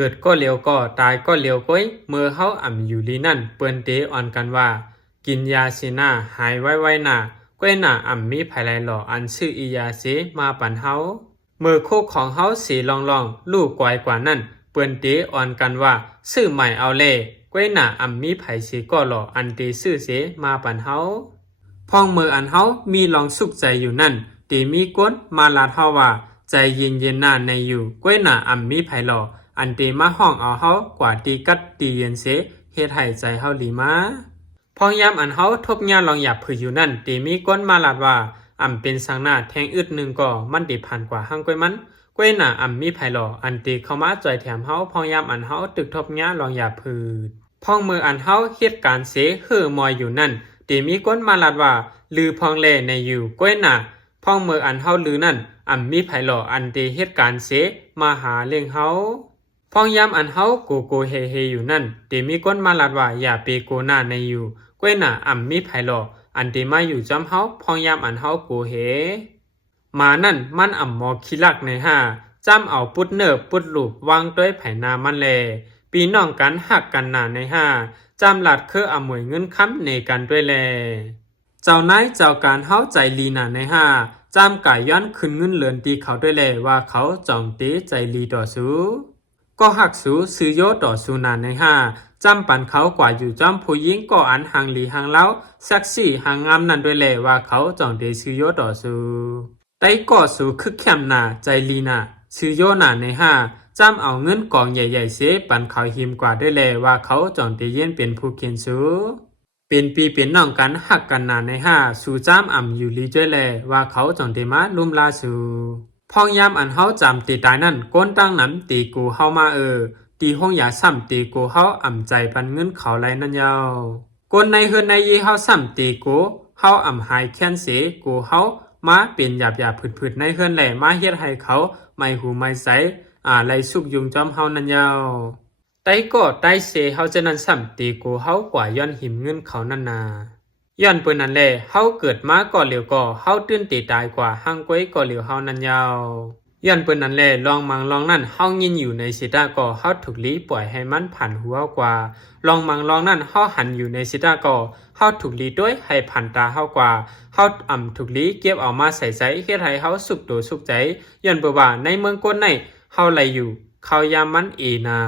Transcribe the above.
กิดก็เลียวก็ตายก็เลียวก้อยเมื่อเฮาอ่ำอยู่ลีนั่นเปิ้นเตอ่อนกันว่ากินยาสินาหายไว้น่ะก้อยน่ะอ่ำมีไผไลหล่ออันชื่ออียาเสมาปันเฮาเมื่อโคกของเฮาสีลองลูกกวายกว่านั่นเปิ้นเตอ่อนกันว่าซื้อใหม่เอาเล่ก้อยน่ะอ่ำมีไผสิก็หล่ออันเตซื้อเสมาปันเฮาพ้องเมื่ออันเฮามีลองสุขใจอยู่นั่นตีมีก้นมาลาเฮาว่าใจเย็นๆน่ะในอยู่ก้อยน่ะอ่ำมีไผหล่ออันตีมาห้องเอาเฮากว่าตีกัดตีเย็นเสเฮ็ดให้ใจเฮาหลีมาพองยามอันเฮาทบญาลองหยับผืออยู่นั่นตีมีก้นมาลาดว่าอ่ำเป็นสังหน้าแทงอึดนึงก็มันติผ่านกว่าหังก้อยมันก้อยน่ะอ่ำมีไผหล่ออันตีเข้ามาจ่อยแถมเฮาพองยามอันเฮาตึกทบญาลองหยับผือพองมืออันเฮาเฮ็ดการเสเฮือมอยอยู่นั่นตีมีก้นมาลาดว่าลือพองแลในอยู่ก้อยน่ะพองมืออันเฮาลือนั่นอ่ำมีไผหล่ออันตีเฮ็ดการเสมาหาเลี้ยงเฮาพองยามอันเฮาโกเฮอยู่นั่นตีมีก้นมาลาดว่าอย่าเปโกหน้าในอยู่ก้วยน่ะอ่ำมีไผหล่ออันตีมาอยู่จำเฮาพองยามอันเฮาโกเฮมานั่นมันอ่ำหมอขี้ลักในห้าจำเอาปุดเนิบปุดลูบวางด้วยไผนามันแลปีน้องกันหักกันหนาในห้าจำหลัดคืออ่ำหมวยเงินค้ำในกันด้วยแลเจ้านายเจ้าการเฮาใจลีหนาในห้าจำกายย้อนขึ้นเงินเลือนตีเขาด้วยแลว่าเขาจองตีใจลีต่อสู้ก็หักสูซื้อโยต่อสู้นานในห้าจำปันเขากว่าอยู่จำผู้หญิงก็อันหางหลีหางเล้าซักซี่หางงามนั่นด้วยแลว่าเขาจองเดซื้อโยต่อสู้ไต้ก็สู้คึกแคมนาใจลีนาซื้อโยนานในห้าจำเอาเงินกองใหญ่ๆเสปันเขาหิมกว่าด้วยแลว่าเขาจองเดเย็นเป็นผู้เขียนสู้เป็นปีเป็นน้องกันหักกันนานในห้าสู่จำอ่ำอยู่ลีด้วยแลว่าเขาจองเดมาลุ่มลาสู่พองยามอันเฮาจำตีตายนั่นก้นตั้งน้ำตีกูเฮามาตีห้องยาซ้ำตีกูเฮาอ่ำใจปันเงินเขาไรนั่นยาวก้นในเฮือนในยีเฮาซ้ำตีกูเฮาอ่ำหายแค้นเสกูเฮามาเป็นหยาบผืดในเฮือนแหล่มาเฮ็ดให้เขาไม่หูไม่ใสไรสุกยุงจอมเฮานั่นยาวไต้ก็ไต้เสเฮาจะนั่นซ้ำตีกูเฮากว่าย้อนหิมเงินเขานั่นนาย้อนเปิ้นนั่นแหละเฮาเกิดมาก่อเหลียวก็เฮาตื่นตีตายกว่าหังก้อยก่อเหลียวเฮานั่นยาวย้อนเปิ้นนั่นแหละลองมังลองนั่นเฮายินอยู่ในสิตาก็เฮาถูกลีปล่อยให้มันผ่านหัวกว่าลองมังลองนั่นเฮาหันอยู่ในสิตาก็เฮาถูกลีด้วยให้ผ่านตาเฮากว่าเฮาอ่ำถูกลีเก็บเอามาใส่ใจเฮ็ดให้เฮาสุขตัวสุขใจย้อนเปิ้นว่าในเมืองก้นในเฮาไหลอยู่เขายามมันนา